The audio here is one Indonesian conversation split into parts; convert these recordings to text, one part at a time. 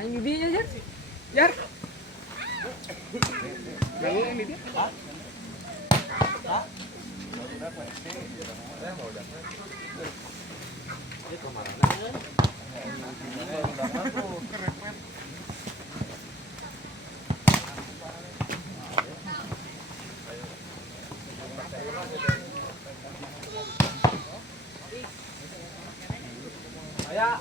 Tanya bibinya Jar. Jar. Lalu ini dia. Ya.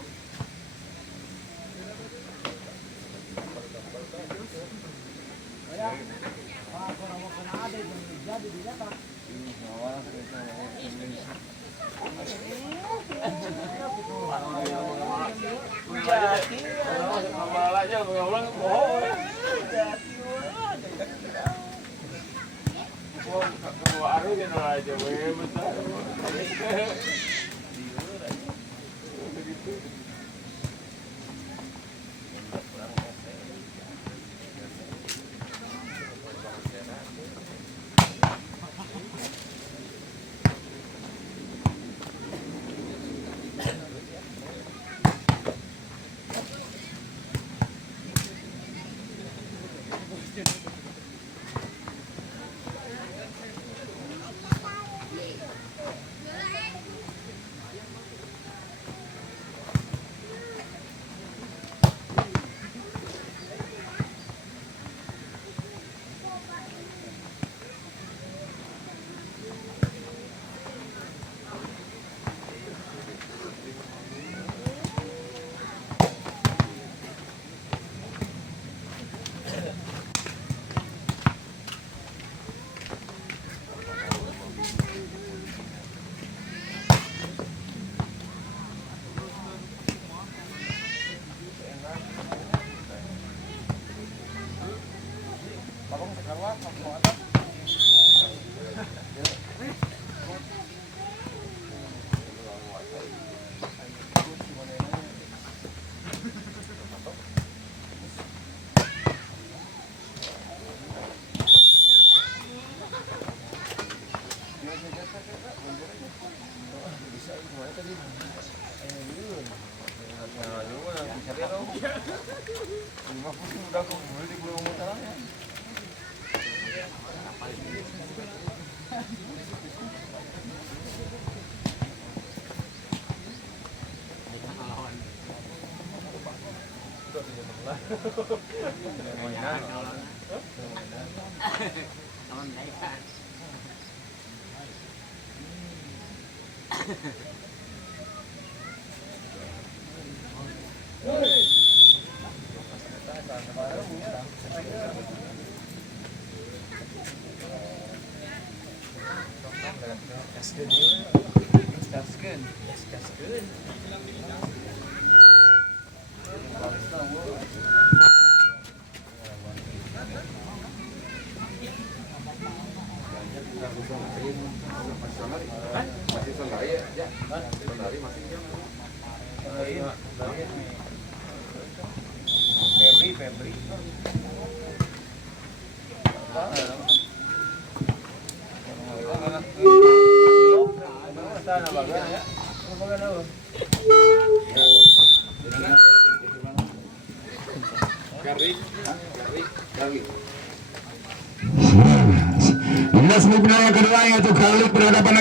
Yang kedua yaitu Kalik berhadapan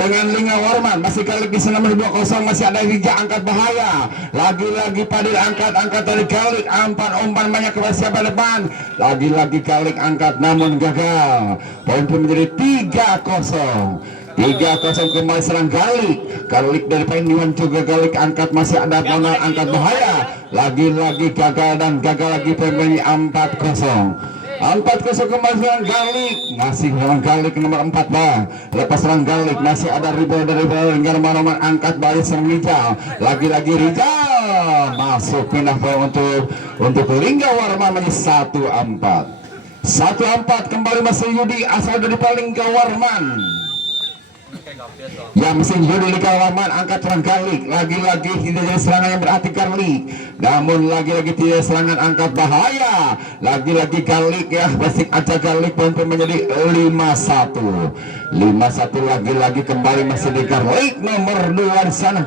dengan Lingga Warman. Masih Kalik di sana 2-0, masih ada Rija angkat bahaya. Lagi-lagi Padil angkat dari Kalik, 4 umpan banyak kepada depan. Lagi-lagi Kalik angkat namun gagal. Poin menjadi 3-0. 3-0 kembali serang Kalik dari Painuan juga Kalik angkat, masih ada Donald angkat bahaya. Lagi-lagi gagal dan gagal lagi pemain 4-0. 4-0 kembali serang masih serang nomor 4 bah. Lepas serang masih ada rebound dari Lingga Roman angkat balik serang Rijal. Lagi-lagi Rijal masuk pindah poin untuk Lingga Warman menjadi 1-4. 1-4 kembali masih Yudi asal dari Lingga Warman. Ya mesin Yudi Lingga Warman angkat serang lagi-lagi tidak jadi serangan yang berarti namun lagi-lagi tidak serangan angkat bahaya. Lagi-lagi ya basic aja poin menjadi 5-1. 5-1 lagi-lagi kembali masih di nomor 2 di sana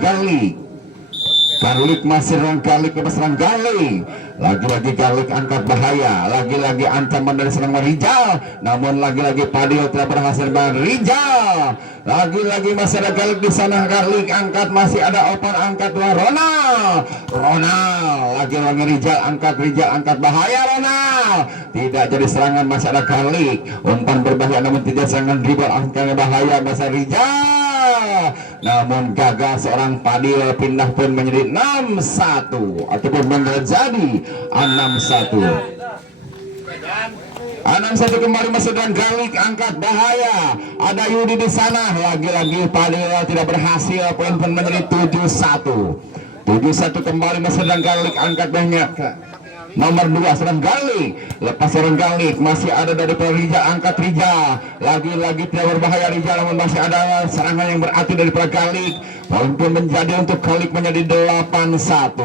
Garlic masih serang Garlic, lepas serang Garlic. Lagi-lagi Garlic angkat bahaya. Lagi-lagi ancaman dari serangan Rijal. Namun lagi-lagi Padil tidak berhasil dengan Rijal. Lagi-lagi masih ada Garlic di sana. Garlic angkat, masih ada open angkat dua Ronald. Lagi-lagi Rijal angkat bahaya Ronald. Tidak jadi serangan, masih ada Garlic. Umpan berbahaya namun tidak serangan dribble angkatnya bahaya masa Rijal. Namun gagal seorang Padil, pindah pun menjadi 6-1 ataupun menjadi 6-1. 6-1 kembali masuk dengan Garlic angkat bahaya. Ada Yudi di sana. Lagi-lagi Padil tidak berhasil, poin pun menjadi 7-1. 7-1 kembali masuk dengan Garlic angkat banyak. Nomor 2 serang Garlic, lepas serang Garlic masih ada dari Rijal, angkat Rijal. Lagi-lagi tidak berbahaya Rijal, namun masih ada serangan yang berarti dari Garlic. Poin pun menjadi untuk Garlic menjadi 8-1.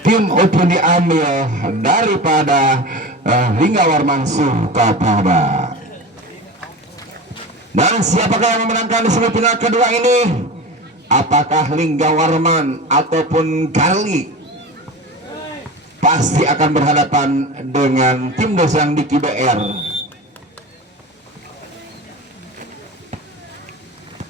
Tim Upin diambil daripada Lingga Warman Sukapada. Dan siapakah yang memenangkan di semifinal kedua ini? Apakah Lingga Warman ataupun Garlic? Pasti akan berhadapan dengan tim Dosang di KBR.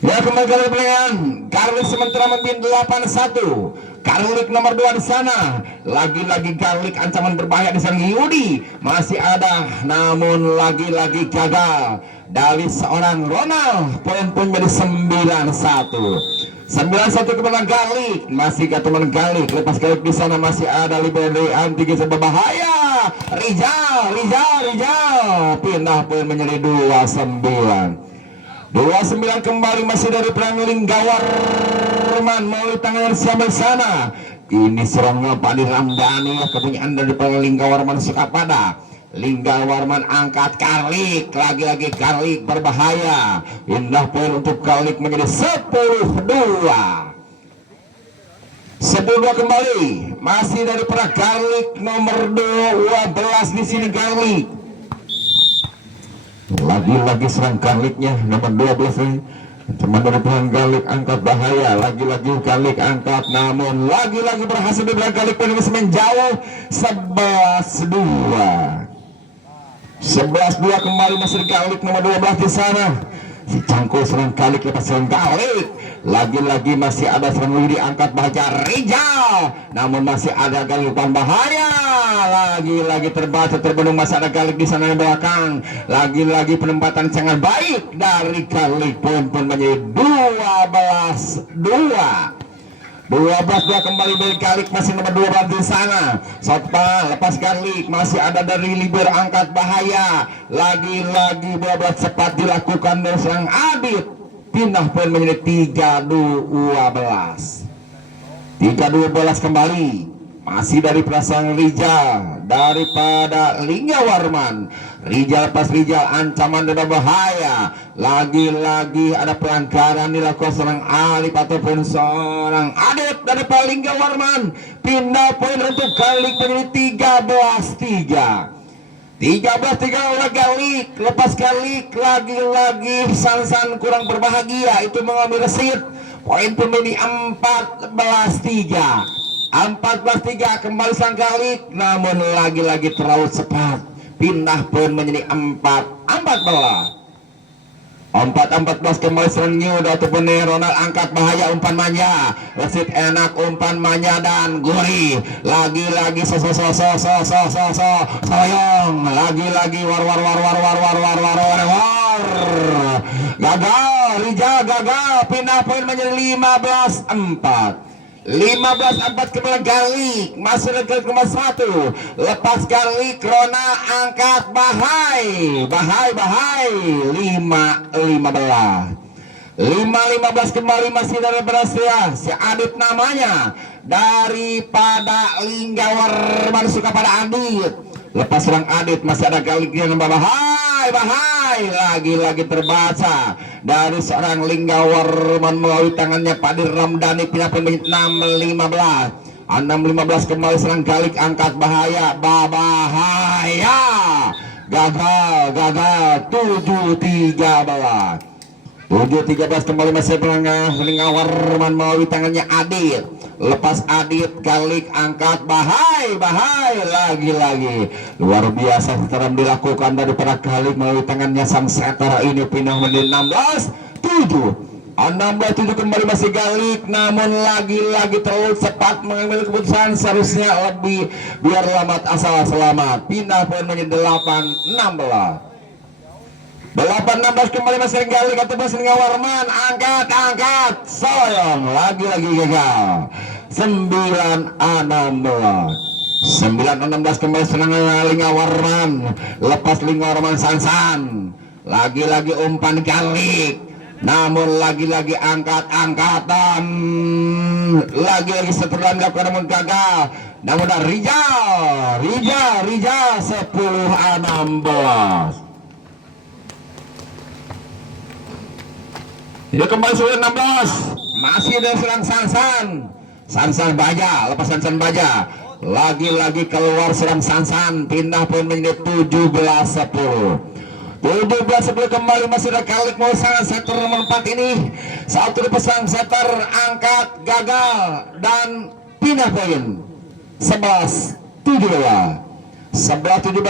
Ya, kembali ke pertandingan. Garlic sementara memimpin 8-1. Garlic nomor 2 di sana. Lagi-lagi Garlic ancaman berbahaya di sana. Yudi masih ada, namun lagi-lagi gagal dari seorang Ronald. Poin pun menjadi 9-1. 9-1 kepada Garlic, masih teman Garlic. Lepas Garlic di sana masih ada liberi anti geser berbahaya. Rijal pindah poin menjadi 2-9. 2-9 kembali masih dari perang Lingga Warman melalui tangan siapa di sana. Ini serangan Padil Ramdhani, kepunyaan dari perang Lingga Warman Sukapada. Lingga Warman angkat Garlic, lagi-lagi Garlic berbahaya. Indah poin untuk Garlic menjadi 10-2. 10-2 kembali masih dari para Garlic nomor 12 di sini Garlic. Lagi-lagi serang Garlicnya nomor 12 ini. Teman dari perang Garlic angkat bahaya. Lagi-lagi Garlic angkat, namun lagi-lagi berhasil diberi Garlic pada semen jauh. 11-2. 11-2 kembali masih Garlic nomor 12 di sana. Si Cangkul serang Garlic, lepas serang Garlic. Lagi-lagi masih ada serang Widi angkat bahaya Rijal, namun masih ada Garlic bahaya. Lagi-lagi terbaca terbendung, masih ada Garlic di sana di belakang. Lagi-lagi penempatan sangat baik dari Garlic, poin pun menjadi 12-2. 12-2 kembali dari Garlic, masih nomor 12 di sana. Sotpa lepas Garlic, masih ada dari Liber angkat bahaya. Lagi-lagi bola cepat dilakukan dari serang Adit. Pindah poin menjadi 3-12. 3-12 kembali masih dari perasaan Rijal daripada Lingga Warman. Rijal pas Rijal ancaman dan bahaya. Lagi-lagi ada pelanggaran dilakukan seorang Alif ataupun seorang Adit dari Lingga Warman. Pindah poin untuk Garlic menjadi 13-3. 13-3 oleh Garlic. Lepas Garlic lagi-lagi Sansan kurang berbahagia, itu mengambil resit. Poin pun menjadi 14-3. 14-3 kembali sang Garlic, namun lagi-lagi terlalu cepat. Pindah poin menjadi 4-14 kembali serang New ataupun Ronald angkat bahaya, umpan manja, resit enak, umpan manja dan gurih. Lagi-lagi soyong, lagi-lagi war. Gagal, Rijal gagal, pindah poin menjadi 15-4. 15-4 kepada Garlic, masuk ke nomor 1. Lepas Garlic, Rona angkat bahai 5-15 kembali masih dari Brasia. Si Adit namanya daripada Lingga Warman Sukapada Adit. Lepas serang Adit masih ada Garlic yang bahai. Lagi-lagi terbaca dari seorang Lingga Warman melalui tangannya Padil Ramdhani. Pindah poin 6-15 kembali serang Garlic angkat bahaya. Gagal 7-13. 7-13 kembali masih berangah Lingawarman melalui tangannya Adit. Lepas Adit Galik angkat bahai lagi-lagi luar biasa setelah dilakukan daripada Galik melalui tangannya sang setter ini pindah menjadi 16-7 kembali masih Galik, namun lagi-lagi terlalu cepat mengambil keputusan, seharusnya lebih biar lambat asal selamat. Pindah poin menjadi 8-16 kembali masih Galik atau masih Warman angkat soyong lagi-lagi gagal. 9-16 kembali serangan Lingawarman. Lepas Lingawarman Sansan lagi-lagi umpan Galik, namun lagi-lagi angkatan lagi-lagi setelah dilakukan namun gagal. Namun Rijal 10-16. Dia kembali 16 masih ada serang Sansan Baja. Lepas Sansan Baja lagi-lagi keluar serang Sansan, pindah poin menjadi 17-10 kembali masih ada Galik mau sangat setter nomor 4 ini. Satu dipasang setter angkat gagal dan pindah poin 11-17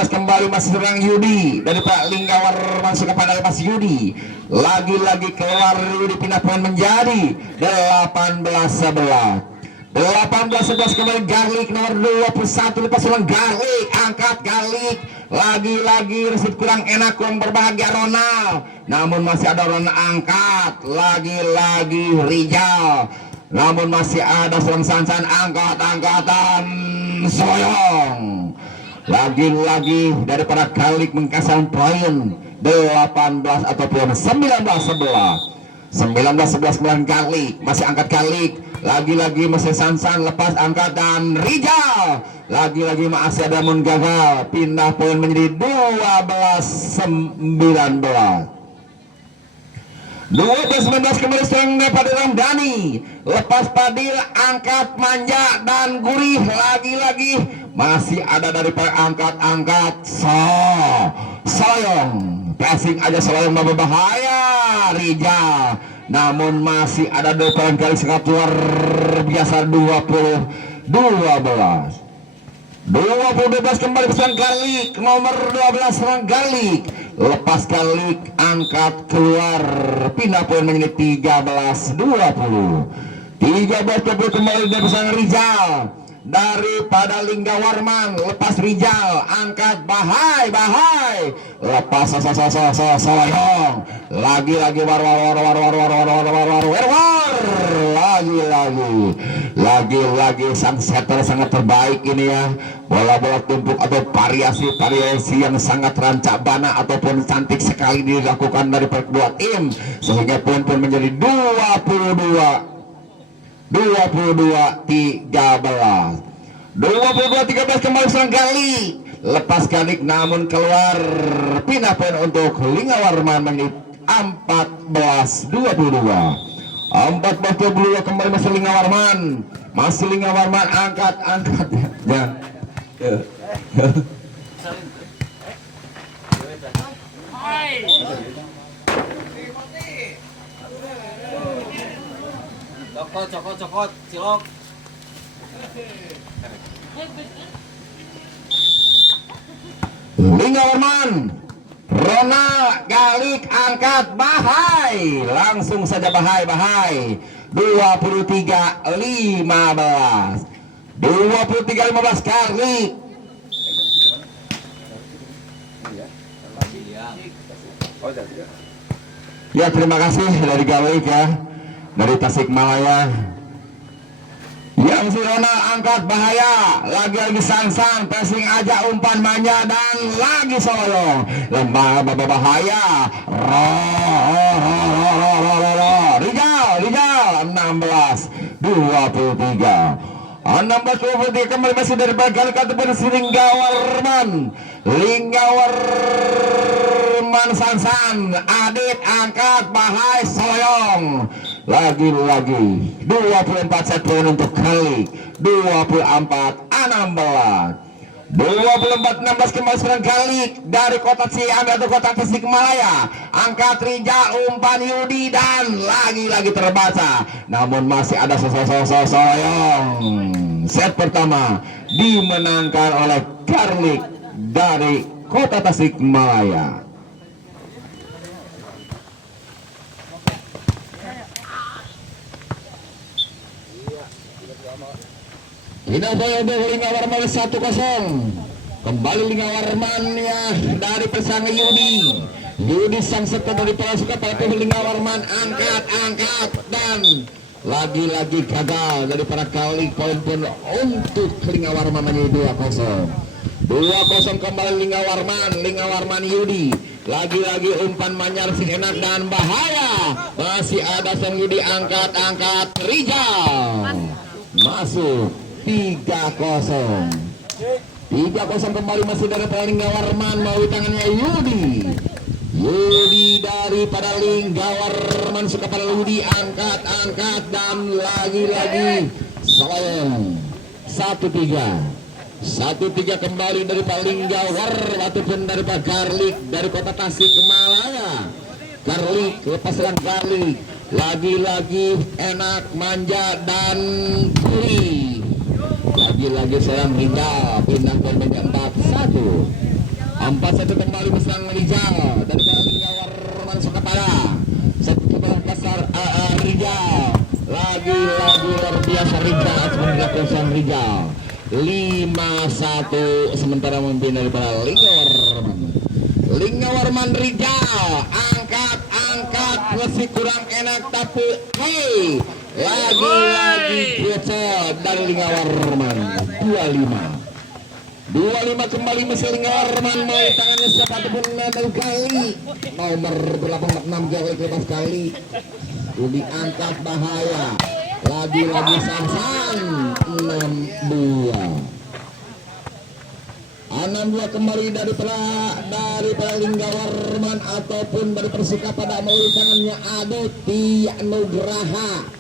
kembali masih serang Yudi dari Pak Linggawar masuk kepada lepas Yudi. Lagi-lagi keluar Yudi, pindah poin menjadi 18-11 kembali Galik nomor 21 lepas serang Galik angkat Galik. Lagi-lagi resip kurang enak, kurang berbahagia Ronald, namun masih ada Ronald angkat. Lagi-lagi Rijal, namun masih ada serang Sansan angkatan soyong. Lagi-lagi daripada Galik mengkasih poin 18 ataupun 19-11 Galik masih angkat Galik. Lagi-lagi masih Sansan lepas angkat dan Rijal. Lagi-lagi masih ada gagal, pindah poin menjadi 12-19 kembali serang Padil Ramdhani. Lepas Padil angkat manja dan gurih. Lagi-lagi masih ada dari angkat soyong passing aja Soyong berbahaya Rijal, namun masih ada depan kali sangat luar biasa. 20-12 kembali pesan Galik nomor 12 serang Galik. Lepas Galik angkat keluar, pindah poin menjadi 13-20 kembali dari pesan Rijal daripada Linggawarman. Lepas Rijal angkat bahai lepas Soyong lagi-lagi lagi-lagi sang setter sangat terbaik ini ya. Bola-bola tumpuk atau variasi yang sangat rancak bana ataupun cantik sekali dilakukan dari kedua tim, sehingga poin-poin menjadi 22-13 kembali serang Galik. Lepas Galik namun keluar, pindah poin untuk Lingawarman menjadi 14-22 kembali masih Lingawarman angkat ya. Cokot cilok. Lingawarman Ronald Galik angkat bahai, langsung saja bahai 23-15 Galik. Ya, terima kasih dari Galik ya, dari Tasikmalaya. Yang si Ronald angkat bahaya, lagi-lagi Sansan passing aja umpan manja dan lagi Soyong lembah bahaya. Rijal 16-23 kembali masih dari Galik ataupun Linggawarman Sansan. Adit angkat bahai Soyong. Lagi-lagi 24 set poin untuk Galik, 24-16 24-16 kembali serang Kalik dari kota Ciamis atau kota Tasikmalaya. Angkat Rijal, umpan Yudi, dan lagi-lagi terbaca. Namun masih ada sosoyong. Set pertama dimenangkan oleh Karlik dari kota Tasikmalaya. Tidak boleh Lingga Warman 1-0. Kembali Lingga Warman ya dari pasangan Yudi. Yudi sang setor dari Palasuka, tapi Lingga Warman angkat dan lagi-lagi gagal dari para Kalik. Poin pun untuk Lingga Warman menjadi 2-0. 2-0 kembali Lingga Warman Yudi. Lagi-lagi umpan Manyar si enak dan bahaya. Masih ada sang Yudi, angkat Rijal. Masuk 3-0 kembali masih dari Lingga Warman melalui tangannya Yudi daripada Lingga Warman suka pada Yudi, angkat dan lagi-lagi Soyong. 1-3 kembali dari Lingga Warman ataupun dari Karlik dari kota Tasikmalaya. Karlik lepas serang Karlik, lagi-lagi enak, manja dan gurih. Lagi-lagi serang Rijal, pindah ke meja 4-1 kembali serang Rijal dari Lingga Warman Sukapada. Satu kasar Rijal, lagi-lagi luar biasa Rijal sementara Rijal 5-1 sementara memimpin daripada Lingga Warman Rijal, angkat masih kurang enak tapi lagi-lagi bocor dari Lingga Warman. 25 kembali masih Lingga Warman melalui tangannya siapa ataupun nomor kali nomor 86 Kalik lepas kali diangkat bahaya, lagi-lagi Sansan 6-2 kembali dari Lingga Warman ataupun dari Persika pada melalui tangannya Adit Tia Nugraha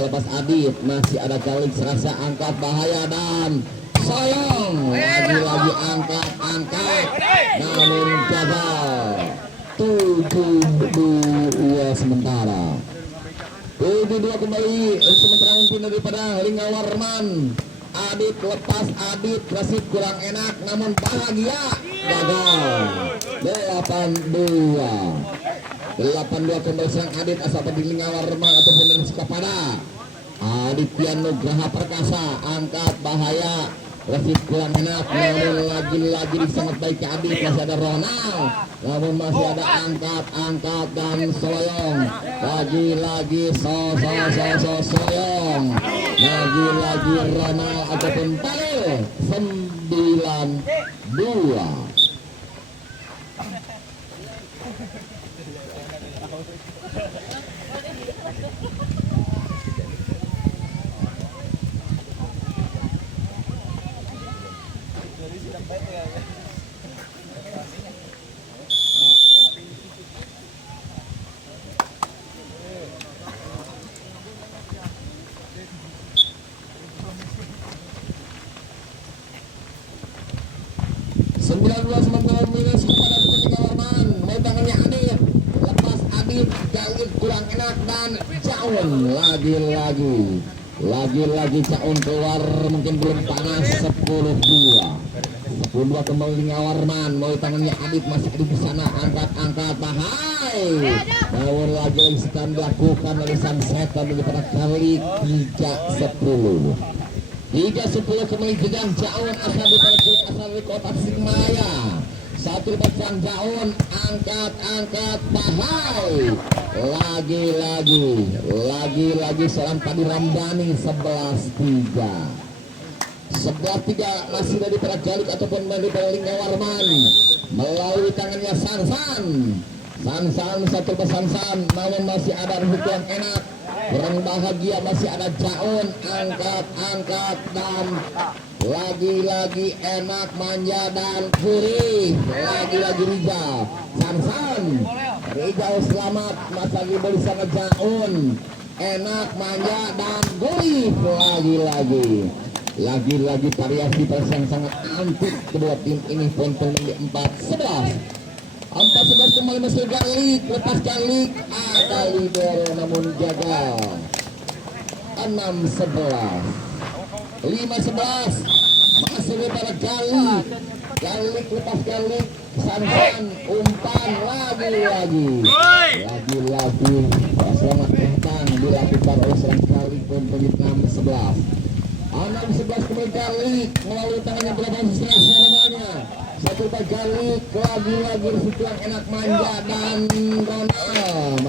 lepas Adit. Masih ada Kalik serasa angkat bahaya dan Soyong, lagi-lagi angkat namun gagal. 7-2 sementara 7-2 kembali sementara mungkin daripada Lingga Warman. Adit lepas, Adit masih kurang enak namun bahagia, gagal. 8-2 kembali serang Adit asal di Lingga Warman ataupun dari Sukapada. Aditya Nugraha Perkasa angkat bahaya, masih kurang enak namun lagi-lagi sangat baik ke Adit. Masih ada Ronald namun masih ada angkat dan Soyong, lagi-lagi Soyong, lagi-lagi Ronald ataupun Palil. 9-2 sementara minus kepada Lingga Warman. Mau tangannya Adit, lepas Adit, Jalid kurang enak dan Caun lagi-lagi Caun keluar, mungkin belum panas. 10-2 kembali Lingga Warman. Mau tangannya Adit, masih Adit di sana, angkat bahaya. Mau lagi sedang dilakukan oleh sang setan daripada Kalik. 3-10 kembali jedang Jaun asal dari kota Tasikmalaya. Satu pasang Jaun, angkat bahaya. Lagi-lagi seorang Padi Ramdhani. 11-3 masih dari para Kalik ataupun dari Lingga Warman melalui tangannya Sansan. Satu Sansan namun masih ada hukuman enak, kurang bahagia. Masih ada Jaun, angkat dan lagi-lagi enak, manja dan gurih. Lagi-lagi Rijal, Sansan, Rijal selamat, masa lagi sana Jaun, enak, manja dan gurih. Lagi-lagi Lagi-lagi variasi yang sangat antik kedua tim ini. Poin menjadi 4-11. 4-11 kembali masih Garlic. Lepas Garlic ada libero namun gagal. 6-11. 5-11 masih lebar Garlic. Garlic lepas Garlic. Sansan umpan lagi-lagi. Selamat datang dilakukan oleh serang Garlic. Poin menjadi 6-11. 6-11 kembali Garlic melalui tangannya belakang serasa namanya. Satu pak Garlic lagi-lagi disitu yang enak manja dan Ronald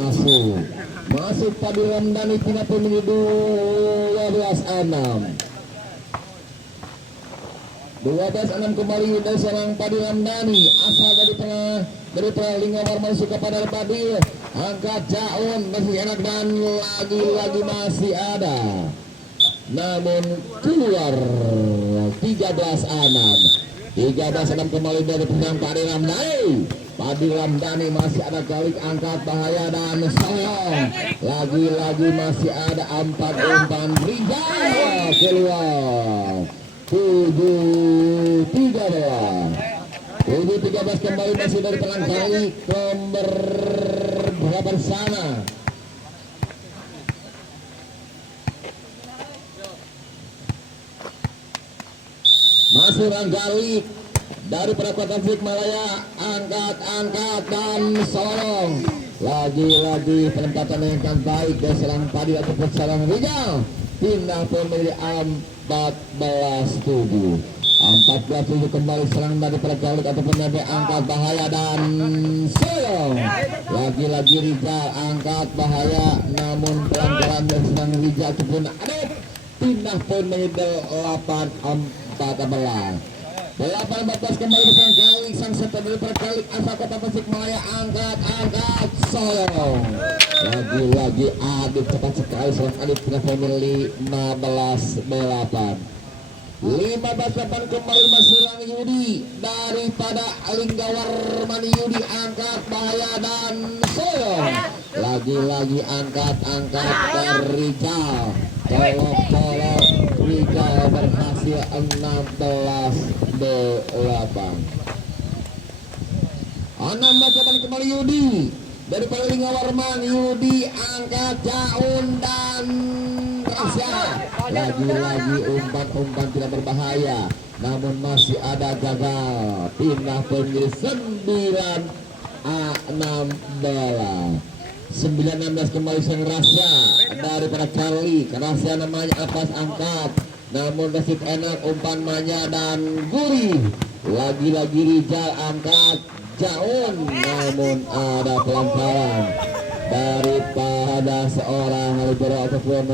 masuk Padi Ramdhani pindah menjadi 12-6. 12-6 kembali dari seorang Padi Ramdhani asal dari tengah Lingga Warman suka pada Padil angkat Jaun masih enak dan lagi-lagi masih ada namun keluar. 13-6 kembali dari penyerang Padi Ramdhani. Padi Ramdhani masih ada Garlic angkat bahaya dan Soyong lagi-lagi masih ada 4 umpan Rijal keluar. 7-13 kembali masih dari penyerang Garlic nomor berapa sana. Masih Garlic dari Kota Tasikmalaya angkat dan Solong lagi-lagi penempatan yang kan baik dari serang Padi ataupun serang Rijal. Pindah pun menjadi 14-7. 14-7 kembali serang dari Garlic ataupun dari angkat bahaya dan Solong lagi-lagi Rijal angkat bahaya namun pelan-pelan dari serang Rijal ataupun Adep. Pindah pun menjadi 8-14 kembali bersama Garlic sang setter dari Garlic asal Kota Tasikmalaya angkat Solong lagi-lagi Adit cepat sekali serang Adit pindah family 15-8 kembali serang Yudi daripada Lingga Warman. Yudi angkat bahaya dan Solong lagi-lagi angkat dari Rijal kolok Rijal berhasil 16-8. 16 kembali Yudi dari Lingga Warman. Yudi angkat Jaun dan Rasya lagi-lagi umpan tidak berbahaya namun masih ada gagal. Pindah menjadi 9-16 kembali sang Rasya daripada Charlie. Rasya namanya atas angkat namun resip enak umpan manja dan gurih. Lagi-lagi Rijal angkat Jaun namun ada pelan-pelan daripada seorang libero ataupun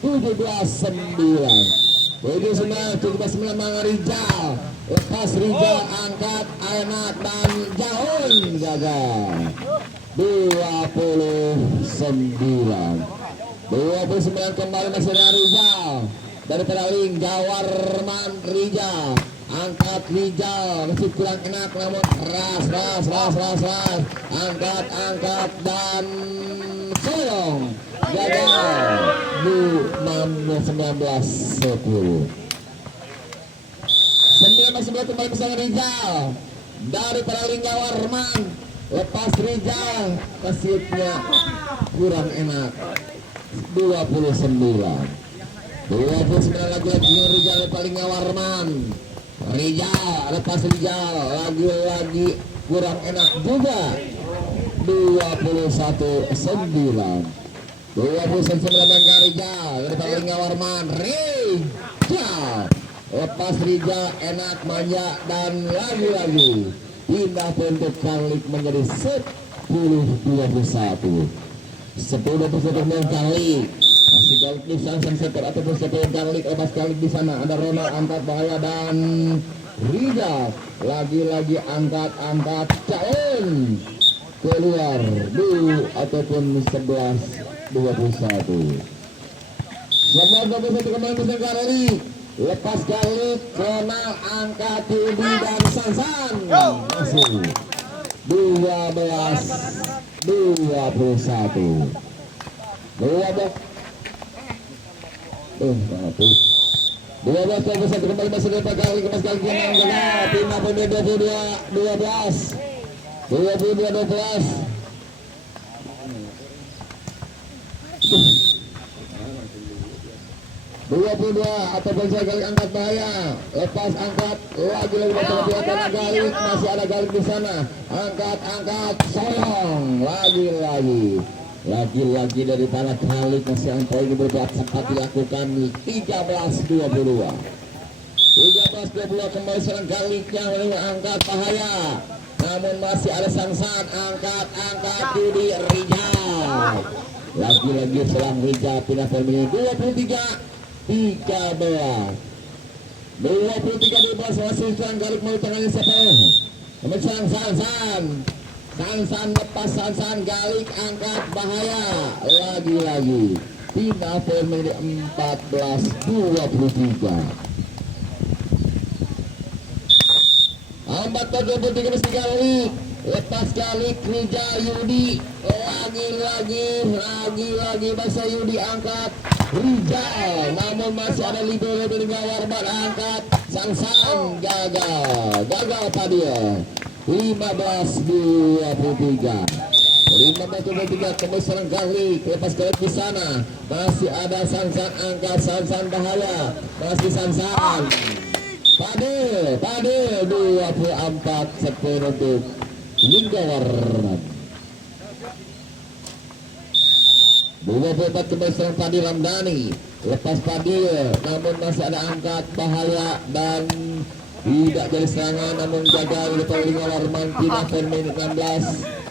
17-9 Mang Rijal. Lepas Rijal angkat enak dan Jaun gagal. 29 kembali masih dari Rijal daripada Lingga Warman. Rijal angkat Rijal masih kurang enak namun ras angkat dan Solong gagal. 19-10 kembali bersama Rijal daripada Lingga Warman. Lepas Rijal kesitnya kurang enak. 29 lagi-lagi Rijal lepas Lingga Warman. Rijal lepas Rijal lagi-lagi kurang enak juga. 21-9 Bangka Rijal lepas Lingga Warman. Rijal lepas Rijal enak manja dan lagi-lagi pindah untuk Garlic menjadi 10-21 Garlic. Masih Garlic di sana sang setter ataupun setter Garlic. Lepas Garlic di sana ada Ronald angkat bahaya dan Rijal lagi-lagi angkat Jaun keluar ataupun 11-21. Semua 21 kembali besar Garlic. Lepas Garlic Ronald angkat Yudi dan Sansan masuk 12-21. 12 kembali masih dapat kali kemas kali menang tim apa 22-12 ataupun saya kali angkat bahaya, lepas angkat lagi masalah Galik, masih ada Galik di sana, angkat Soyong lagi dari para Galik masih yang poin berbuat sempat dilakukan 13-22 kembali serang Galiknya angkat bahaya, namun masih ada Sansan, angkat Yudi Rijal lagi selang Rijal pindah permainan 23-13 masih serang Galik mau tangannya siapa? Kemudian Sansan lepas Galik angkat bahaya lagi pindah permainan 14-23 23 mesti Galik lepas Galik Rijal Yudi lagi bahasa Yudi angkat Rijal, namun masih ada libero dengan Warman angkat Sansan gagal tadi ya 15-23 kembali serang Galik, lepas Galik di sana masih ada Sansan angkat bahaya, masih Sansan Padil 24-10 untuk Lingga Warman 24 kembali serang Padil Ramdhani, lepas Padil namun masih ada angkat bahaya dan tidak jadi serangan, namun gagal lepas Lingga Warman pindah permainan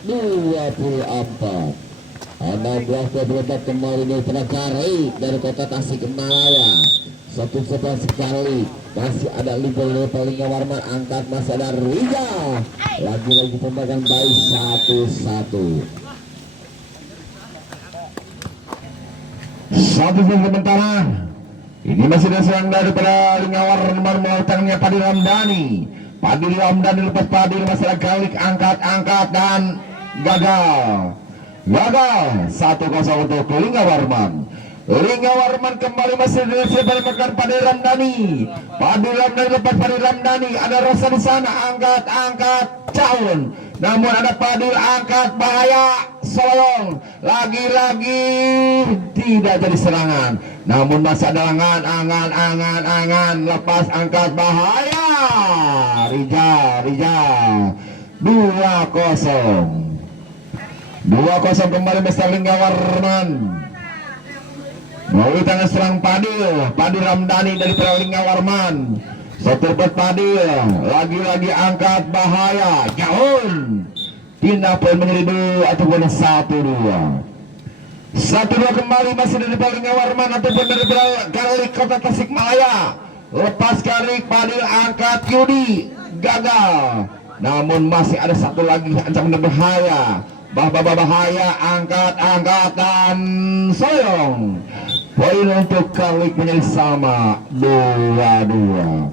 16-24 kembali dari Galik dari kota Tasikmalaya satu sekali masih ada libero Lingga Warman angkat, masih ada Rijal lagi pembagian baik 1-1 sementara ini masih ada serang daripada Lingga Warman melalui Padil Ramdhani lepas Padil masih ada Galik angkat dan gagal 1-0 untuk Lingga Warman kembali masih dilakukan Padil Ramdhani lepas Padil Ramdhani ada Rosa di sana angkat Caun, namun ada Padil angkat bahaya Soyong lagi tidak jadi serangan, namun masih ada angan lepas angkat bahaya Rijal 2-0 kembali Mr. Lingga Warman melalui tangan serang Padil Ramdhani dari Lingga Warman satu buat Padil lagi angkat bahaya Jaun pindah poin menjadi 2 ataupun 1-2 kembali masih dari Lingga Warman ataupun dari Galik kota Tasikmalaya, lepas Galik Padil angkat Yudi gagal, namun masih ada satu lagi ancaman bahaya angkat dan Soyong. Poin untuk Galik menjadi sama 2-2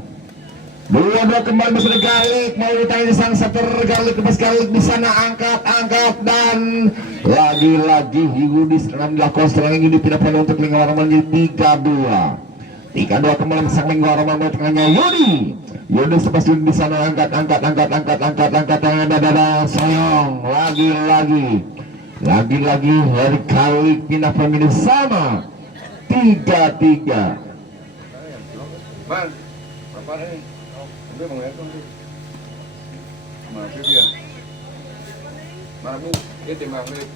kembali masih Galik mau ditanya di sang setter Galik lepas Galik di sana angkat dan lagi Yudi serangan dilakukan serangan ini pindah untuk Lingga Warman menjadi 3-2 kembali sang Lingga Warman mau tengahnya Yudi sepas Yudi di sana angkat dan Soyong lagi dari Galik pindah pemilik sama 3-3 Bang, apa ini? Udah mengalir tuh. Maafin dia. Maafin, dia maafin.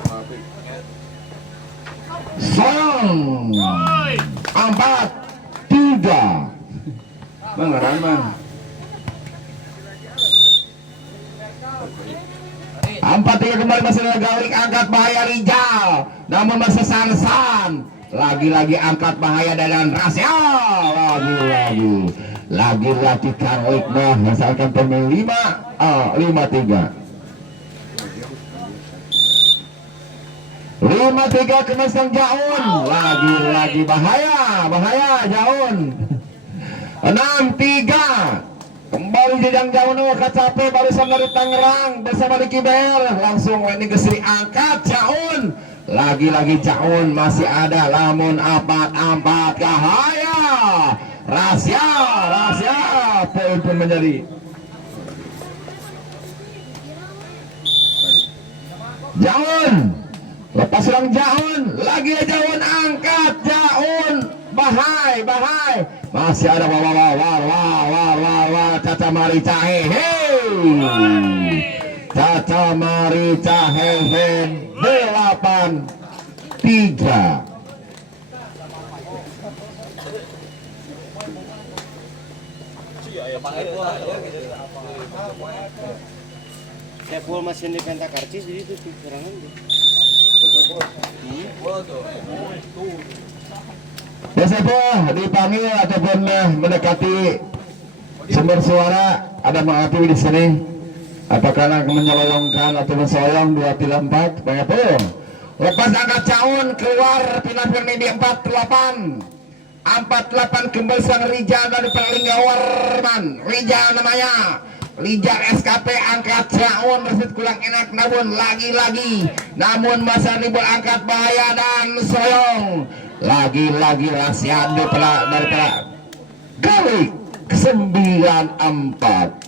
Soyong 4-3 Bang, ngaran bang. 4-3 kembali masih ada Galik angkat bahaya Rijal, namun masih Sansan lagi angkat bahaya dan Rasya lagi Galik menghasilkan pemain 5-3 kemasang Jaun lagi bahaya Jaun 6-3 kembali Jejang Jaun KCP barisan dari Tangerang bersama Diki Ber langsung ini gesri angkat Jaun lagi Jaun masih ada lamun 4-4 kahaya rahasia poin pun menjadi Jaun, lepas ulang Jaun, lagi Jaun, angkat Jaun, bahai, masih ada war, Caca Marica Caca Marica 8-3. Saya full mesin di penta karcis jadi itu serangan tuh. Biasa po dipanggil ataupun mendekati sumber suara, ada mengapi di sini. Apakah akan menyolongkan atau mensolong 2-4 banyak po. Lepas angkat Jaun keluar pindah di 48 kembali sang Rija dari Perlingga Warman. Rija namanya Rija SKP, angkat Jaun resip kurang enak, namun lagi-lagi masa ribut angkat bahaya dan soyong lagi-lagi rahasia daripada Galik 9-4.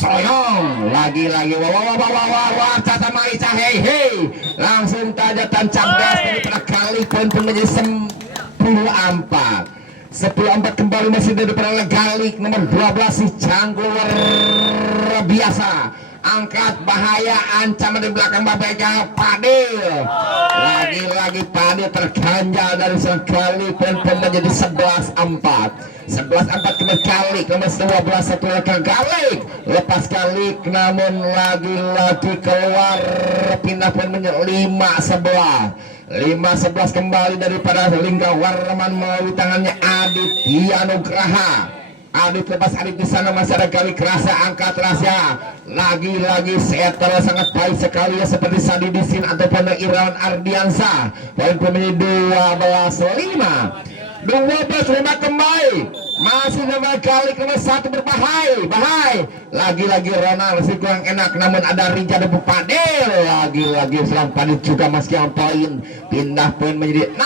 Soyong lagi-lagi Caca Marica langsung taja tancap gas daripada Galik poin pun menjadi 10-4 kembali masih daripada Galik nomor 12 si Canggu luar biasa, angkat bahaya, ancaman di belakang babanya Padil, lagi-lagi Padil terganjal dari sekali poin pun menjadi 11-4 kembali Galik nomor 12 satu rekan Galik lepas Galik, namun lagi-lagi keluar pindah pun menjadi 5-11 kembali daripada Lingga Warman melalui tangannya Aditya Nugraha. Adit lepas Adit di sana masih ada Galik rasa, angkat rahasia lagi-lagi setter sangat baik sekali ya, seperti Sadi Disin ataupun Irawan Ardiansa. Poin pun menjadi 12-5 kembali masih nama Galik nomor 1 berbahai lagi-lagi Ronald masih kurang enak, namun ada Rija dan Padil lagi-lagi selang Padil juga masih yang poin, pindah poin menjadi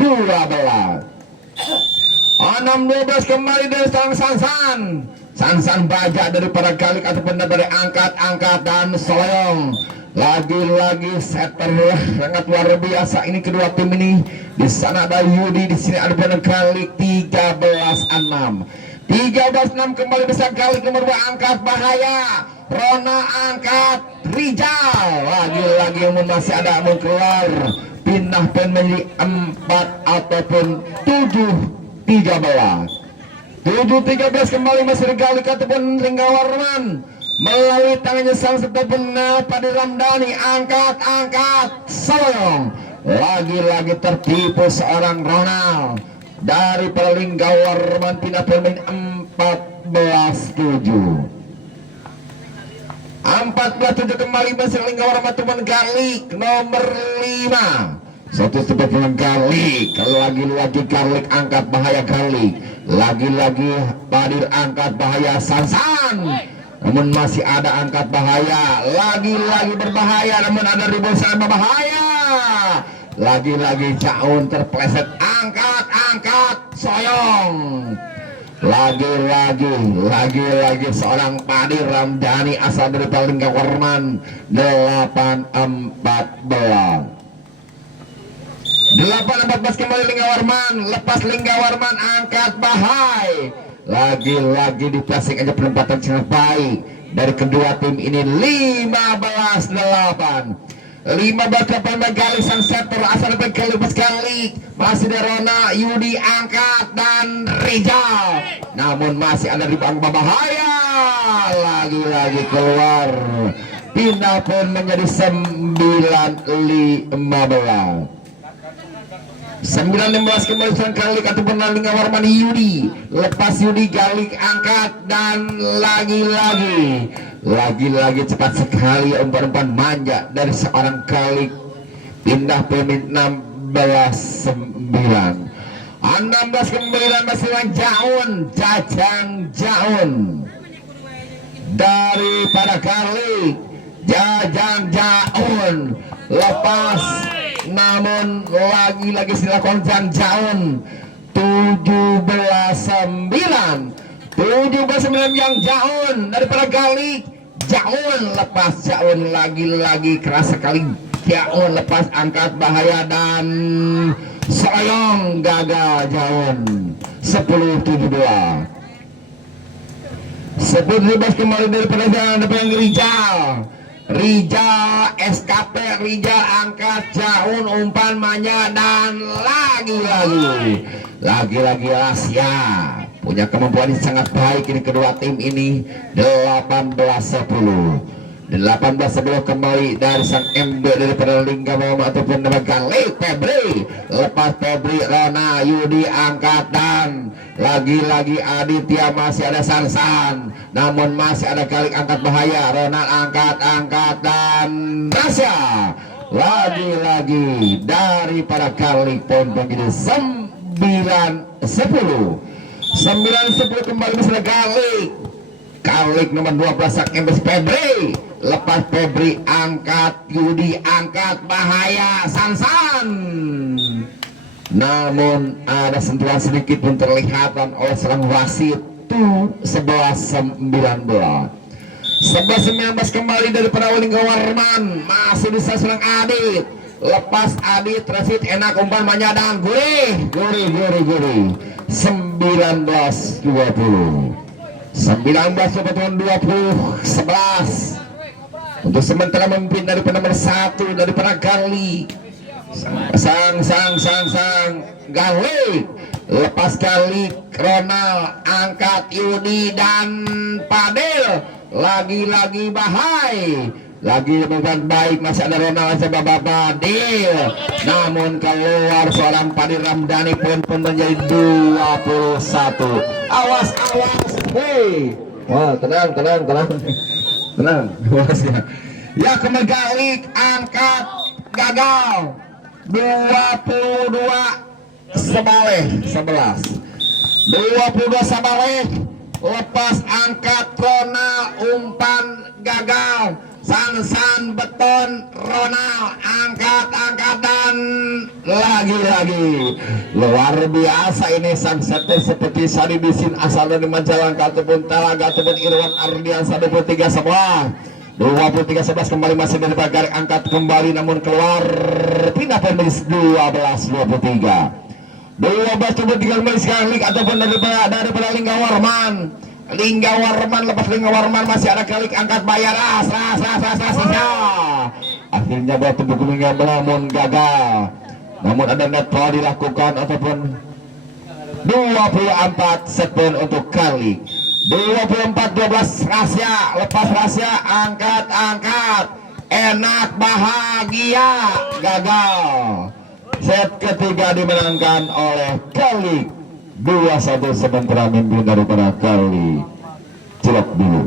6-12 kembali dari Sansan Baja daripada Galik ataupun dari angkat dan soyong lagi-lagi setter sangat luar biasa ini kedua tim ini. Di sana ada Yudi, di sini ada Galik 13-6 kembali bisa Galik nomor 2 angkat bahaya, Rona angkat Rijal lagi-lagi yang masih ada mau keluar, pindah poin menjadi 4 ataupun 7-13 kembali masih Galik ataupun Lingga Warman melalui tangannya sang ataupun Padil Ramdhani, angkat soyong lagi-lagi tertipu seorang Ronald dari Lingga Warman, pindah poin 14-7 kembali masih Lingga Warman teman Galik nomor 5 satu sebelah Galik, lagi-lagi Galik angkat bahaya Galik, lagi-lagi Padil angkat bahaya Sansan, namun masih ada angkat bahaya, lagi-lagi berbahaya, namun ada ribut sama bahaya, lagi-lagi Jaun terpleset, angkat soyong, lagi-lagi seorang Padil Ramdhani asal dari Lingga Warman 8-14 kembali Lingga Warman, lepas Lingga Warman angkat bahai, lagi-lagi di plastik aja penempatan sangat baik dari kedua tim ini. 15-8 Galik sang setter asal dari Galik masih ada Rona, Yudi angkat dan Rijal, namun masih ada di bang bahaya, lagi-lagi keluar, pindah pun menjadi 9-15 kembali sang Galik ataupun Lingga Warman Yudi, lepas Yudi Galik angkat dan lagi-lagi cepat sekali umpan manja dari seorang Galik, pindah poin 16-9 masih Jaun daripada Galik, Jajang lepas, namun lagi-lagi dilakukan Jaun 17-9 yang Jaun daripada Galik. Jaun lepas, Jaun lagi-lagi keras sekali. Jaun lepas, angkat bahaya dan Soyong gagal. Jaun 10-7. 10-17 kembali daripada Rijal. Rijal SKP, Rijal angkat Jaun umpan manja dan lagi-lagi Asia punya kemampuan yang sangat baik ini kedua tim ini. 18-10 kembali dari sang MB daripada Lingga Mama ataupun nama Galik. Febri lepas, Febri Rona Yudi angkat dan lagi-lagi Aditya, masih ada Sansan namun masih ada Galik angkat bahaya. Ronald angkat dan Rasya lagi-lagi daripada Galik. Poin menjadi 9-10 kembali misalnya Galik nomor 12 sang MB Febri lepas, Febri angkat, Yudi angkat bahaya, Sansan namun ada sentuhan sedikit pun terlihatan oleh seorang wasit. 11-19 kembali daripada Lingga Warman, masih bisa serang Adit lepas, Adit Rasid enak umpan dan gurih 19-20 11 untuk sementara memimpin daripada nomor 1 daripada Galik. Sang Galik lepas, Galik Ronald angkat Yudi dan Padel lagi-lagi bahaya. Lagi beban baik, masih ada Ronald Sababa Padil namun keluar seorang Padil Ramdhani pun menjadi 21. Awas hei, wah tenang ya. Kembali Galik angkat gagal 22 sebalik lepas, angkat Ronald umpan gagal. Sansan beton, Ronald angkat dan lagi-lagi luar biasa ini sang setter seperti Sadi Bisin asal dari Majalengka ataupun Talaga ataupun Irwan Ardiansa 23 sebelah 23-11 kembali masih dari Galik angkat kembali namun keluar, pindah pemis 12-23 kembali sekali ataupun daripada Lingga Warman lepas, Lingga Warman masih ada Galik angkat bayar akhirnya buat tubuh Lingga namun gagal, namun ada netball dilakukan ataupun 24 setpoint untuk Galik. 24-12 Rasya lepas, Rasya angkat enak bahagia gagal. Set ketiga dimenangkan oleh Galik 2-1 sementara memimpin daripada Galik. Cilok dulu.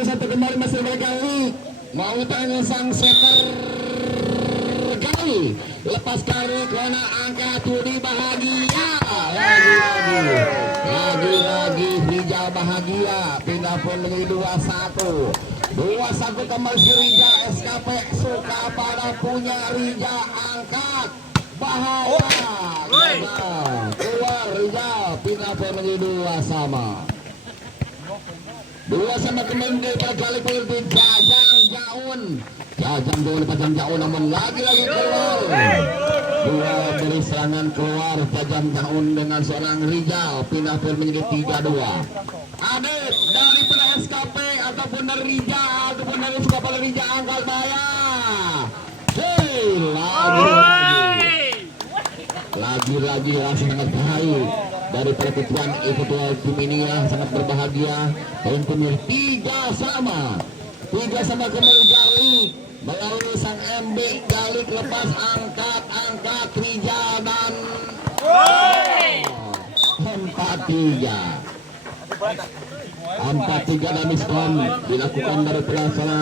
Satu kembali masih Galik mau tanya sang setter Galik lepas, Galik Ronald angkat Yudi bahagia lagi Rijal bahagia pindah pun menjadi 2-1 kembali si Rijal SKP suka pada punya Rijal angkat bahaya keluar Rijal pindah pun menjadi 2-2 kembali dari Galik menjadi Jajang Jaun namun lagi-lagi keluar dua dari serangan keluar Jajang Jaun dengan seorang Rijal pindah pun menjadi 3-2. Adit daripada SKP ataupun dari Rijal ataupun dari SKP Rijal angkat bahaya. Lagi-lagi rasa sangat baik dari perempuan ketua tim ini yang sangat berbahagia. Poin pemir 3 sama kembali Galik melalui sang MB. Galik lepas angkat Rija dan 4-3 dan miskon dilakukan dari pelaksana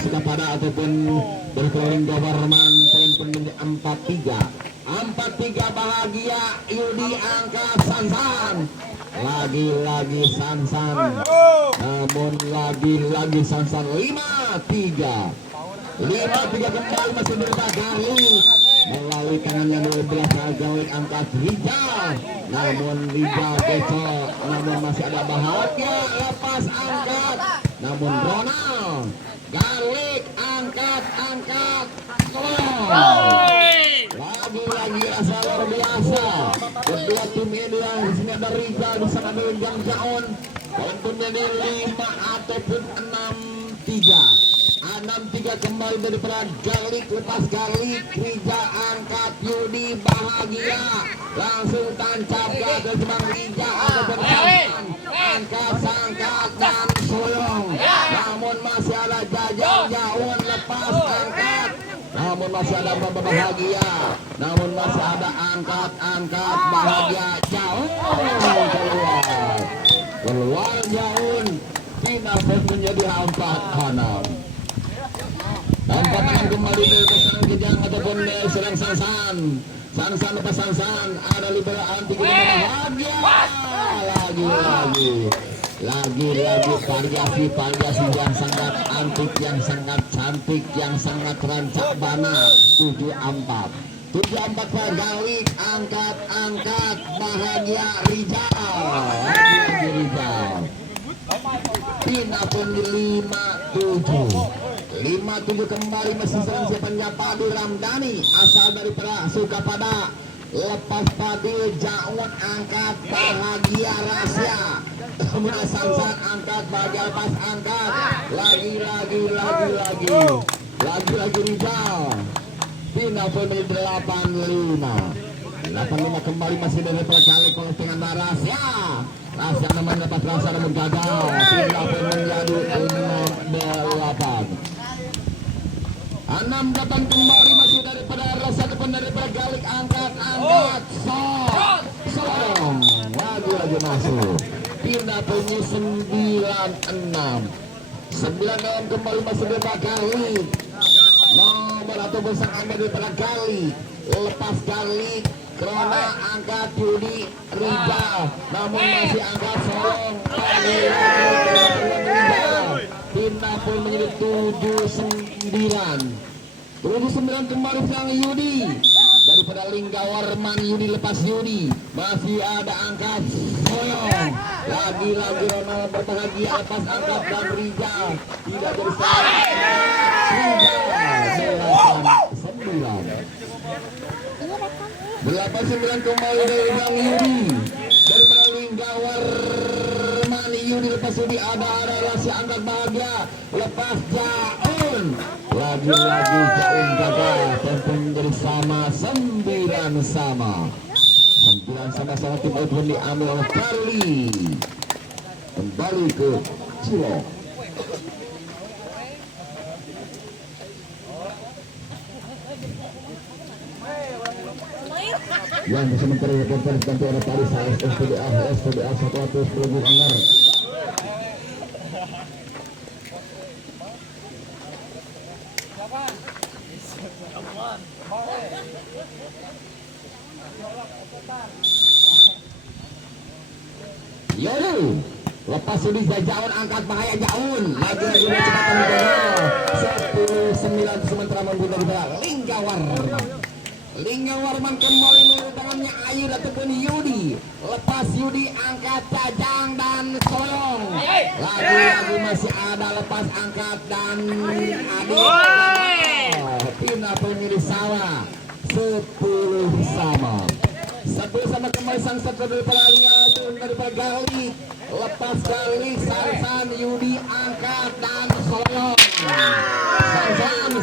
Sukapada ataupun berkeliling Gawarman. Poin pemir 4-3 bahagia. Yudi angkat Sansan, lagi-lagi Sansan, namun lagi-lagi Sansan. 5-3 kembali masih berbagai melalui tangannya 12 Galik angkat Rijal, namun Rijal besok, namun masih ada bahagia lepas angkat, namun Ronald Galik angkat lagi rasa luar biasa. Kedua tim ini di sini ada Rijal, di sana ada Gang Jaon. Poin pemir 5 ataupun 6-3 kembali daripada Galik lepas Galik. Rijal angkat Yudi bahagia langsung tancap gagal sebang Rijal ataupun angkat sangkat dan soyong, namun masih ada Jajang Jaon lepas angkat, namun masih ada bahagia, namun masih ada angkat bahagia Jaun keluar Jaun. Final menjadi 4-6 kembali dari pesan Kijang ataupun serang Sansan lepas Sansan ada liberaan 3 bahagia lagi variasi yang sangat antik, yang sangat cantik, yang sangat rancak bana. 7-4 Galik angkat bahagia Rijal. Pina pun 5-7 kembali masih serang siapanya Padi Ramdhani asal daripada Sukapada lepas Padi Jaun angkat bahagia Rahasia, Sansan angkat bahagia lepas angkat lagi Rijal. Pina pun 8-5 kembali masih daripada Galik oleh dengan Rahasia namanya dapat rasa namun gagal. Pina pun menjadi 6-8 kembali masih daripada Rasa depan daripada Galik angkat Sorong lagi masuk. Pindah bunyi 9-6 kembali masih daripada Galik. Nomor atau besar angkat daripada Galik lepas Galik Krona angkat Yudi Rijal, namun masih angkat Sorong Pindah pun menjadi 7-9 kembali sang Yudi daripada Lingga Warman. Yudi lepas Yudi masih ada angkat Soyong, lagi Ronald berbahagia lepas angkat dan Rijal tidak jadi salah. 8-9 kembali dari sang Yudi daripada Lingga Warman. Yudi lepas Yudi ada Rahasia angkat bahagia lepas Jaun, lagi Jaun gagal. Tempo menjadi sama 9 sama tim Outbound diambil oleh Carly. Kembali ke Cilok. Yang sementara reporter dibantu oleh Paris SPDA 110 Anggar. Yoru lepas Yudi Jaun angkat bahaya Jaun, lagi kecepatan gagal. 10-9 sementara membunuh dari Lingga Warman kembali melalui tangannya Ayu ataupun Yudi lepas Yudi angkat Jajang dan Soyong, lagi masih ada lepas angkat dan Pindah penyidik sawah 10 sama kembali sang satu daripada Galik lepas Galik Sansan Yudi angkat dan Soyong, Sansan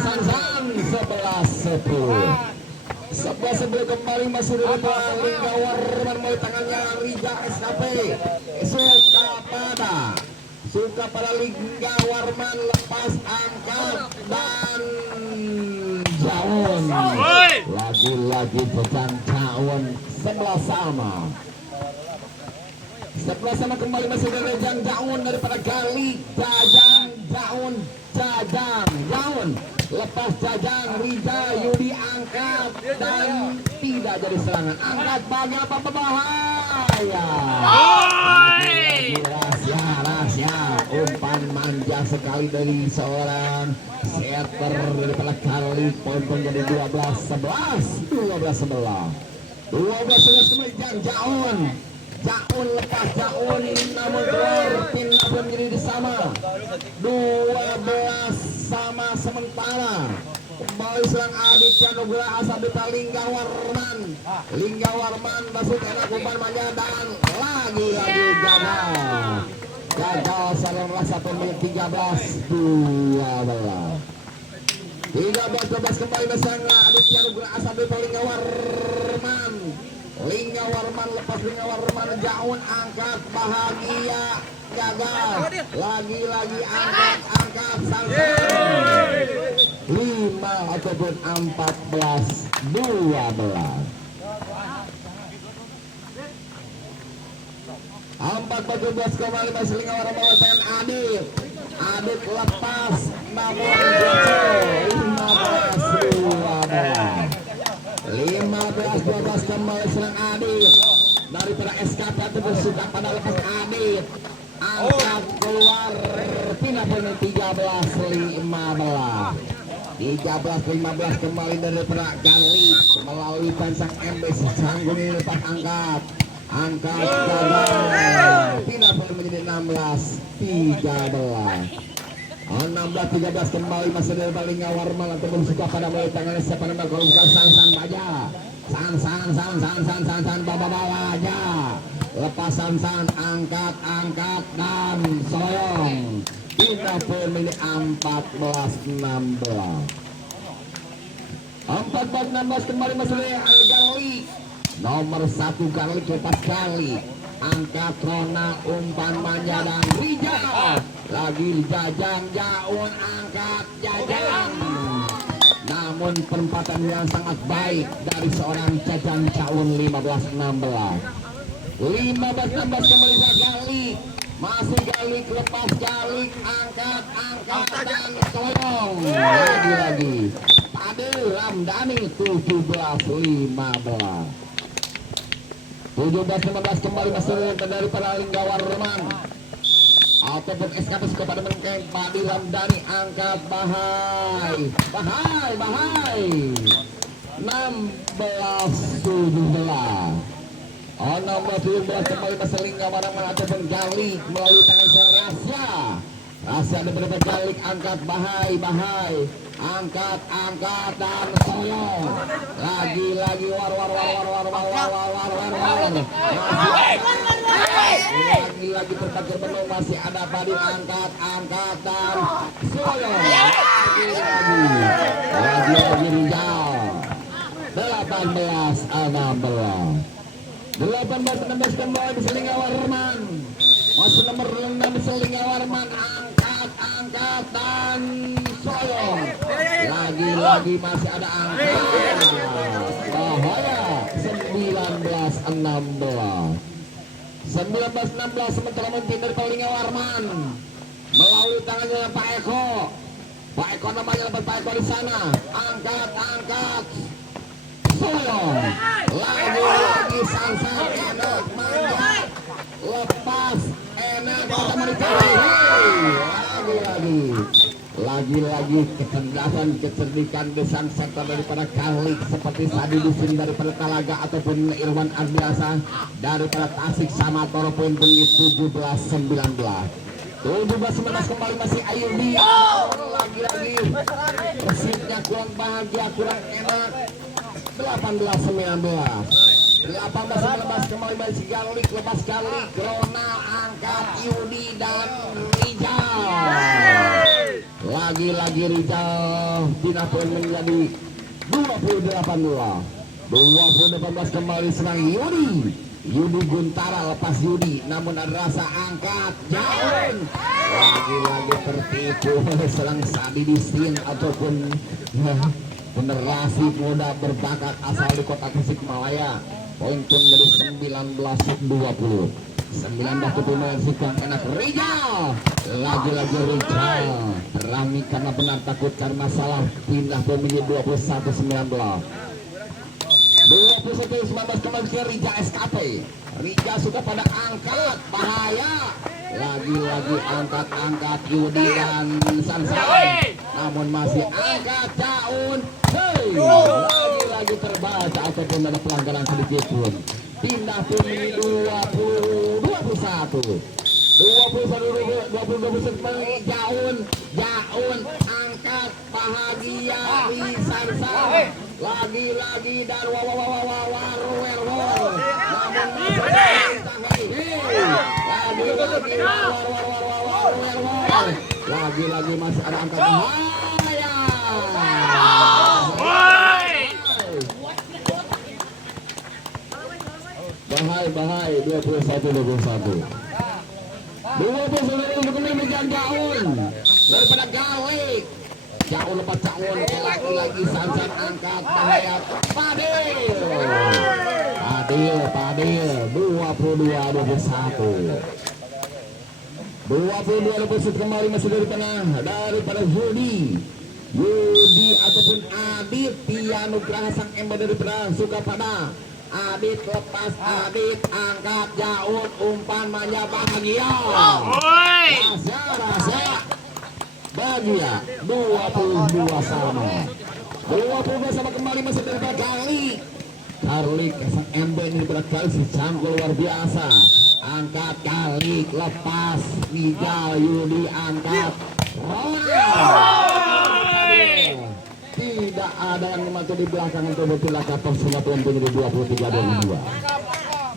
11-10 kembali masih daripada Lingga Warman melalui tangannya Rijal SKP suka pada Lingga Warman lepas angkat dan Jaun. Lagi-lagi Jajang Jaun 11 sama. 11 sama kembali masih dari Jajang Jaun daripada Gali. Jajang Jaun lepas Jajang Rija Yudi angkat dan tidak jadi serangan. Angkat bagi apa berbahaya. Rahasia umpan manja sekali dari seorang setter daripada Gali. Poin jadi 12-11 kembali Jaun lepas Jaun namun keluar pindah pun menjadi sama 12 sama sementara. Kembali serang Aditya Nugraha Asabita Lingga Warman masuk enak umpan manja dan lagi-lagi gagal salah 1 menit 13-12 kembali bersama Aditya Nugraha Asabita Lingga Warman lepas Lingga Warman Jaun angkat bahagia gagal lagi-lagi angkat Sansan 5 ataupun 14-12 4-14 kembali masih Lingga Warman melakukan Adit lepas namun 15-12 kembali serang Adit daripada SKP ataupun suka pada lepas Adit angkat keluar pindah poin 13-15 kembali daripada Gali melalui pansang MBC Sanggung ini lepas angkat gagal pindah poin menjadi 16-13 kembali masih dari Lingga Warman ataupun suka pada mulai tangan siapa nama kalau bukan Sansan baja Sansan bawa aja lepas Sansan angkat dan soyong pindah poin menjadi 14-16 kembali masih dari Gali nomor 1 Gali lepas Gali angkat Rona umpan manja dan Rijal lagi Jajang Jaun angkat Jajang namun perempatan yang sangat baik dari seorang Jajang Jaun 15-16 kembali Gali masih Gali lepas Gali angkat dan tolong lagi Padil Ramdhani 17-15 kembali masih dari para Lingga Warman ataupun SKP kepada menengkeng Padil Ramdhani angkat bahai 16-17 kembali masih Lingga Warman ataupun Gali melalui tangan seorang Rahasia daripada Gali angkat bahai angkat dan soyong lagi war lagi berpager belum masih ada Padil angkat dan soyong lagi Rijal 18-16 kembali di Lingga Warman masih nomor 6 di Lingga Warman angkat dan soyong lagi masih ada angkat bahaya 19-16 sementara memimpin dari Lingga Warman melalui tangannya Pak Eko namanya lepas Pak Eko di sana angkat soyong lagi Sansan enak manja lepas enak lagi kecerdikan desain sektor daripada Kalik seperti Sadi Dusin daripada Talaga ataupun Irwan Ardiasa daripada Tasik sama Toro poin bunyi 17-19 kembali masih Ayubi lagi persibnya kurang bahagia kurang enak 18-19 kembali masih Galik lepas Galik Rona angkat Yudi dan Rijal lagi Rijal pindah poin menjadi 28-18 kembali serang Yudi Yudi Guntara lepas Yudi, namun ada rasa angkat jauh. Lagi-lagi tertipu oleh seorang Sadidistin ataupun generasi muda berbakat asal di kota Tasikmalaya. Poin pun menjadi 19-20. 19 menyaksikan enak Rijal. Lagi-lagi Rijal Rami karena benar takut cari masalah, pindah pemilih 21-19. 21-19 kembali ke Rija SKP. Rija sudah pada angkat, bahaya. Lagi-lagi angkat Yudi dan Sansan, namun masih angkat Caun. Hey, lagi-lagi terbaca ataupun ada pelanggaran sedikit pun. Pindah pemilih 20-21. 21 Jaun angkat bahagia di Sansan. Lagi-lagi dan lagi-lagi masih ada angkat bahaya. Bahaya 21-21. 21 untuk menemukan Jaun daripada Galik. Jaun lepas Caun, lagi-lagi Sansan angkat bahaya. Padil 22-21. 22 kembali masih dari tengah daripada Yudi ataupun Adit Tianugraha sang ember daripada Sukapada. Adit lepas, Adit angkat Jaun, umpan manja bahagia. Rasa bahagia 22 sama. 22 sama kembali masih daripada Galik. Galik sang ember ini berkali si canggul luar biasa. Angkat Galik lepas Rijal Yudi angkat tidak ada yang membantu di belakang untuk bertilak kapal semua tuan menjadi 23-22.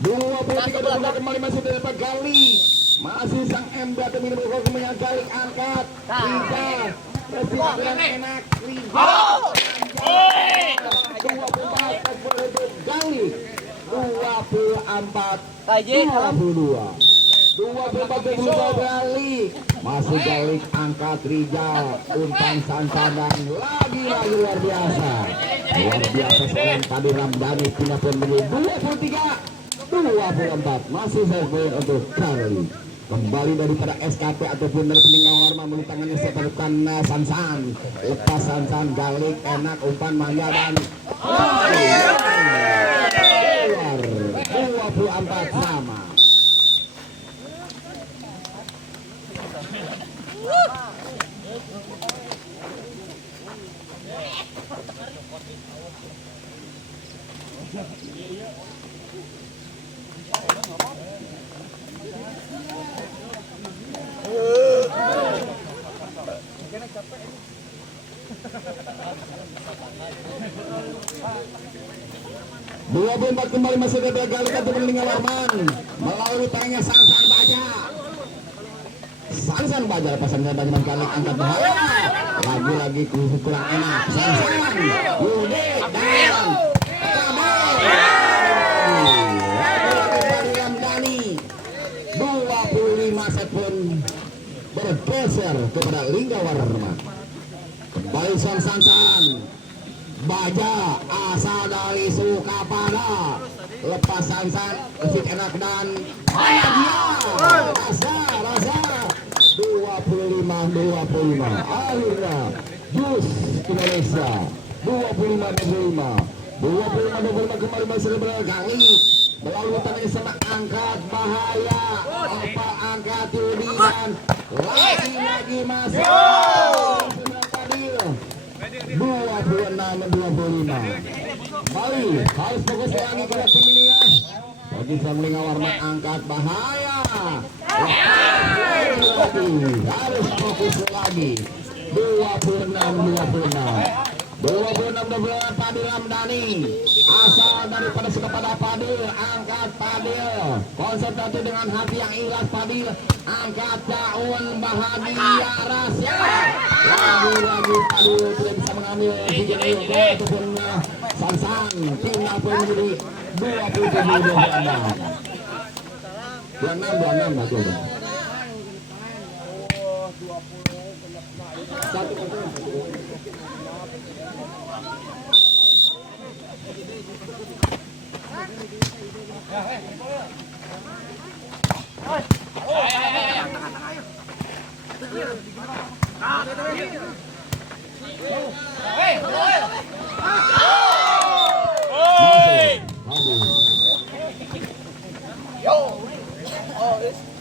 23-22 kembali masih dari Pak Galik. Masih sang ember atau minum kemenangan Galik angkat Rijal bersiap enak Rijal 24 Galik 24-22 Galik. Masih Galik angkat Rijal, umpan Sansan dan lagi-lagi luar biasa seorang Tadi Ramdhani punya poin menjadi 23-24. Masih save point untuk Galik. Kembali daripada SKP ataupun dari peninggal hormat melalui tangannya seperti Sansan. Lepas Sansan Galik enak umpan manja dan keluar 24 sama. Dua empat kembali masih ada Galik atau meninggal Arman melalui tangannya Sansan Baja lepasan dari Baja Galik angkat bahaya. Lagi-lagi kurang enak Sansan Yudi dan Ramdhani 25 set pun bergeser kepada Lingga Warma. Kembali Sansan Baja asal dari Sukapada lepas Sansan Fit enak dan rasa 25 akhirnya Jus Indonesia 25 kembali masih Galik melalui tangan sama angkat bahaya apa angkat Yudi dan lagi masih 26-25. Kembali harus fokus lagi ke pemilihan. Bagi Samlinga Warma angkat bahaya. Harus fokus lagi. 26-26 Padil Ramdhani asal daripada Sukapada. Padil angkat Padil konsentrasi dengan hati yang ikhlas. Padil angkat Jaun bahagia rasa lagi Padil tidak bisa mengambil ataupun Sansan tinggal pun menjadi 26 betul. Masuk.